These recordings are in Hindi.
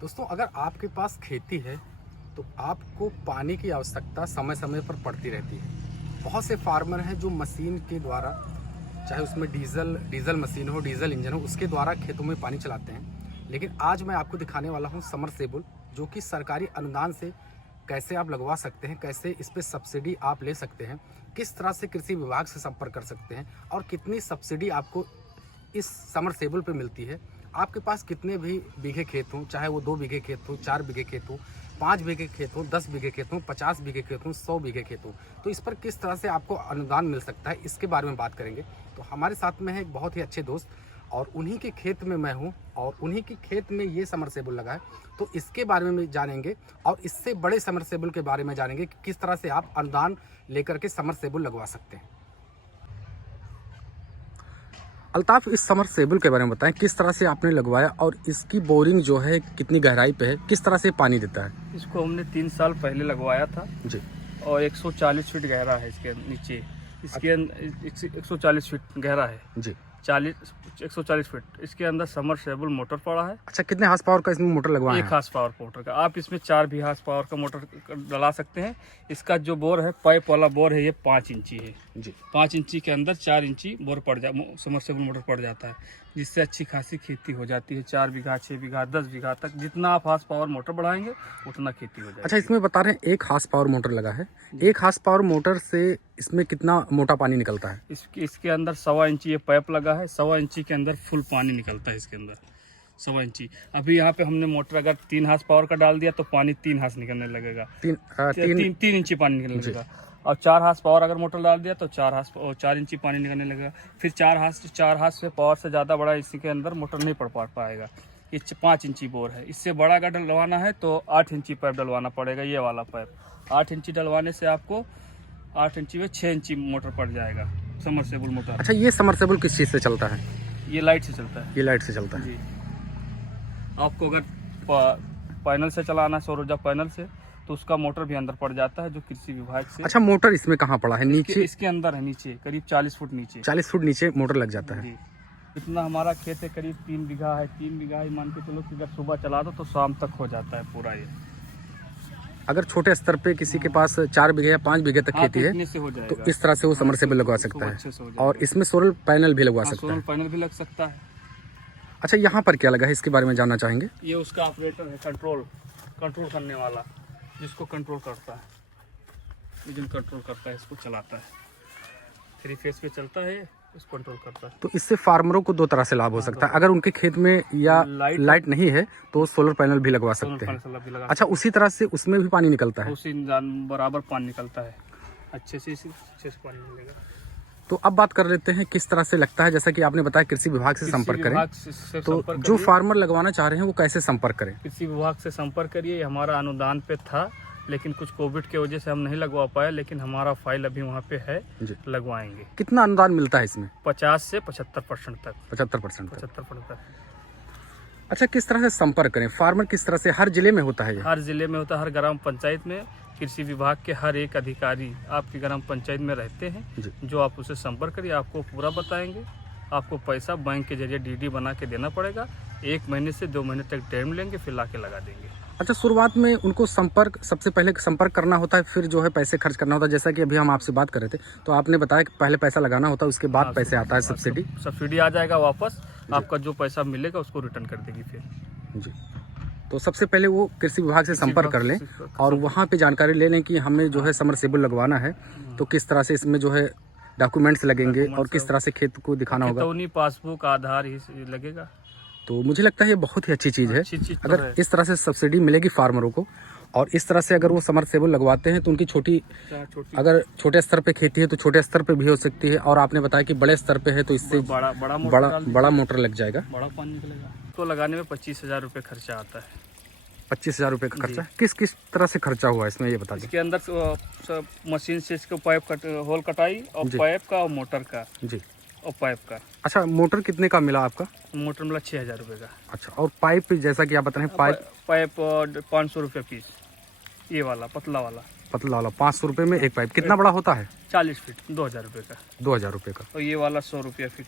दोस्तों, अगर आपके पास खेती है तो आपको पानी की आवश्यकता समय समय पर पड़ती रहती है। बहुत से फार्मर हैं जो मशीन के द्वारा, चाहे उसमें डीजल मशीन हो, डीजल इंजन हो, उसके द्वारा खेतों में पानी चलाते हैं। लेकिन आज मैं आपको दिखाने वाला हूं समरसेबुल, जो कि सरकारी अनुदान से कैसे आप लगवा सकते हैं, कैसे इस पर सब्सिडी आप ले सकते हैं, किस तरह से कृषि विभाग से संपर्क कर सकते हैं और कितनी सब्सिडी आपको इस समरसेबुल पे मिलती है। आपके पास कितने भी बीघे खेत हों, चाहे वो 2 बीघे खेत हो, 4 बीघे खेत हो, 5 बीघे खेत हो, 10 बीघे खेत हो, 50 बीघे खेत हो, 100 बीघे खेत हो, तो इस पर किस तरह से आपको अनुदान मिल सकता है, इसके बारे में बात करेंगे। तो हमारे साथ में है एक बहुत ही अच्छे दोस्त, और उन्हीं के खेत में मैं हूँ और उन्हीं की खेत में ये समरसेबुल लगा है। तो इसके बारे में जानेंगे और इससे बड़े समरसेबुल के बारे में जानेंगे कि किस तरह से आप अनुदान लेकर के समरसेबुल लगवा सकते हैं। अल्ताफ, इस समरसेबुल के बारे में बताएं, किस तरह से आपने लगवाया और इसकी बोरिंग जो है कितनी गहराई पे है, किस तरह से पानी देता है? इसको हमने 3 साल पहले लगवाया था जी। और 140 फीट गहरा है इसके नीचे। इसके 140 फीट गहरा है जी। 140 फीट। इसके अंदर समरसेबुल मोटर पड़ा है। अच्छा, कितने हार्स पावर का इसमें मोटर लगवाया 1 है? हार्स पावर मोटर का। आप इसमें 4 भी हार्स पावर का मोटर डला सकते हैं। इसका जो बोर है, पाइप वाला बोर है, ये 5 इंची है जी। 5 इंची के अंदर 4 इंची बोर समरसेबुल मोटर पड़ जाता है, जिससे अच्छी खासी खेती हो जाती है। 4 बीघा, 6 बीघा, 10 बीघा तक जितना आप हार्स पावर मोटर बढ़ाएंगे उतना खेती हो जाएगी। अच्छा, इसमें बता रहे हैं 1 हार्स पावर मोटर लगा है। 1 हार्स पावर मोटर से इसमें कितना मोटा पानी निकलता है? इसके अंदर 1.25 इंची ये पाइप लगा है। 1.25 इंची के अंदर फुल पानी निकलता है इसके अंदर। 1.25 इंची। अभी यहाँ पे हमने मोटर अगर 3 हार्स पावर का डाल दिया तो पानी 3 हार्स निकलने लगेगा। 3 इंची पानी निकलने लगेगा। और 4 हार्स पावर अगर मोटर डाल दिया तो 4 इंची पानी निकलने लगेगा। फिर 4 हार्स से पावर से ज़्यादा बड़ा इसके अंदर मोटर नहीं पड़ पाएगा। ये 5 इंची बोर है। इससे बड़ा अगर डलवाना है तो 8 इंची पाइप डलवाना पड़ेगा। ये वाला पाइप 8 इंची डलवाने से आपको 8 इंची में 6 इंची मोटर पड़ जाएगा, समरसेबुल मोटर। अच्छा, ये समरसेबुल किस चीज़ से चलता है? ये लाइट से चलता है। ये लाइट से चलता है जी। आपको अगर पैनल से चलाना है, सौर ऊर्जा पैनल से, तो उसका मोटर भी अंदर पड़ जाता है, जो कृषि विभाग से। अच्छा, मोटर इसमें कहाँ पड़ा है? नीचे? इसके अंदर है, नीचे करीब 40 फुट नीचे। 40 फुट नीचे मोटर लग जाता है। जी। इतना हमारा खेत है, करीब 3 बीघा है। 3 बीघा ही मान के चलो कि अगर सुबह चला दो तो शाम तक हो जाता है पूरा ये। अगर छोटे स्तर पे किसी के पास 4 बीघे या 5 बीघे तक खेती है से हो जाएगा, तो इस तरह से वो समरसेबुल लगवा सकता है और इसमें सोलर पैनल भी लगवा सकता है। सोलर पैनल भी लग सकता है। अच्छा, यहाँ पर क्या लगा है, इसके बारे में जानना चाहेंगे। ये उसका ऑपरेटर है, कंट्रोल करने वाला, जिसको कंट्रोल करता है, इंजन कंट्रोल करता है, इसको चलाता है। 3 फेस पे चलता है, इसको कंट्रोल करता है। तो इससे फार्मरों को 2 तरह से लाभ हो सकता है। अगर उनके खेत में या लाइट नहीं है तो सोलर पैनल भी लगवा सकते हैं। अच्छा, उसी तरह से उसमें भी पानी निकलता है? उसी बराबर पानी निकलता है, अच्छे से पानी मिलेगा। तो अब बात कर लेते हैं किस तरह से लगता है। जैसा कि आपने बताया कृषि विभाग से संपर्क करें, तो जो फार्मर लगवाना चाह रहे हैं वो कैसे संपर्क करें? कृषि विभाग से संपर्क करिए। हमारा अनुदान पे था, लेकिन कुछ कोविड की वजह से हम नहीं लगवा पाए, लेकिन हमारा फाइल अभी वहाँ पे है, लगवाएंगे। कितना अनुदान मिलता है इसमें? 50 से 75% तक। 75%? 75% तक। अच्छा, किस तरह से संपर्क करें? फार्मर किस तरह से, हर जिले में होता है ये? हर जिले में होता है, हर ग्राम पंचायत में। कृषि विभाग के हर एक अधिकारी आपकी ग्राम पंचायत में रहते हैं, जो आप उसे संपर्क करिए, आपको पूरा बताएंगे। आपको पैसा बैंक के जरिए डीडी बना के देना पड़ेगा। 1 महीने से 2 महीने तक टाइम लेंगे, फिर ला के लगा देंगे। अच्छा, शुरुआत में उनको सबसे पहले संपर्क करना होता है, फिर जो है पैसे खर्च करना होता है। जैसा कि अभी हम आपसे बात कर रहे थे, तो आपने बताया कि पहले पैसा लगाना होता है, उसके बाद पैसे आता है सब्सिडी आ जाएगा वापस। आपका जो पैसा मिलेगा उसको रिटर्न कर देगी फिर। जी। तो सबसे पहले वो कृषि विभाग से संपर्क कर लें और वहाँ पे जानकारी ले लें कि हमें जो है समरसेबुल लगवाना है, तो किस तरह से इसमें जो है डॉक्यूमेंट्स लगेंगे और किस तरह से खेत को दिखाना होगा। पासबुक, आधार ही लगेगा। तो मुझे लगता है ये बहुत ही अच्छी चीज़ है। अगर इस तरह से सब्सिडी मिलेगी फार्मरों को और इस तरह से अगर वो समरसेबुल लगवाते हैं तो उनकी अगर छोटे स्तर पे खेती है तो छोटे स्तर पे भी हो सकती है, और आपने बताया कि बड़े स्तर पे है तो इससे बड़ा मोटर लग जाएगा, बड़ा पानी निकलेगा। तो लगाने में 25,000 रुपये खर्चा आता है। 25,000 रुपये का खर्चा? किस तरह से खर्चा हुआ इसमें, ये बता दें। इसके अंदर मशीन से इसको पाइप होल कटाई और पाइप का और मोटर का। जी। और पाइप का। अच्छा, मोटर कितने का मिला आपका? मोटर मिला 6,000 रुपये का। अच्छा, और पाइप जैसा कि आप बता रहे हैं, पाइप 500 रुपये पीस। ये वाला पतला वाला 500 रुपये में एक पाइप। कितना बड़ा होता है? 40 फीट, 2,000 रुपये का। 2,000 रुपये का। और ये वाला 100 रुपये फीट।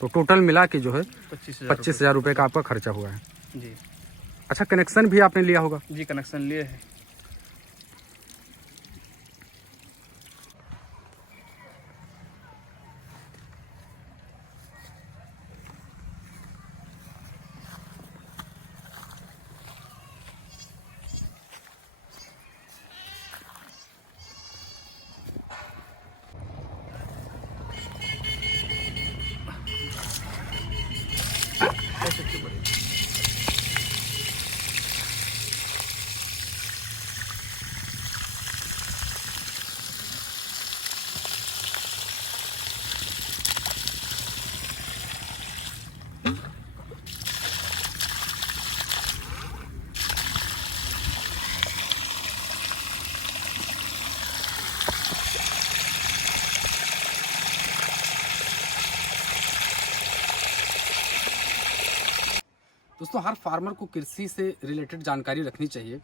तो टोटल मिला के जो है 25,000 रुपये का आपका खर्चा हुआ है। जी। अच्छा, कनेक्शन भी आपने लिया होगा? जी कनेक्शन लिए हैं। दोस्तों, हर फार्मर को कृषि से रिलेटेड जानकारी रखनी चाहिए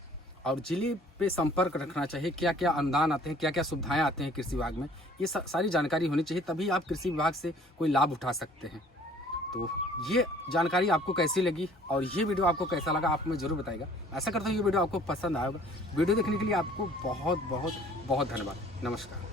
और जिले पे संपर्क रखना चाहिए। क्या क्या अनुदान आते हैं, क्या क्या सुविधाएं आते हैं कृषि विभाग में, ये सारी जानकारी होनी चाहिए, तभी आप कृषि विभाग से कोई लाभ उठा सकते हैं। तो ये जानकारी आपको कैसी लगी और ये वीडियो आपको कैसा लगा, आप हमें ज़रूर बताइएगा। आशा करता हूँ ये वीडियो आपको पसंद आएगा। वीडियो देखने के लिए आपको बहुत बहुत बहुत धन्यवाद। नमस्कार।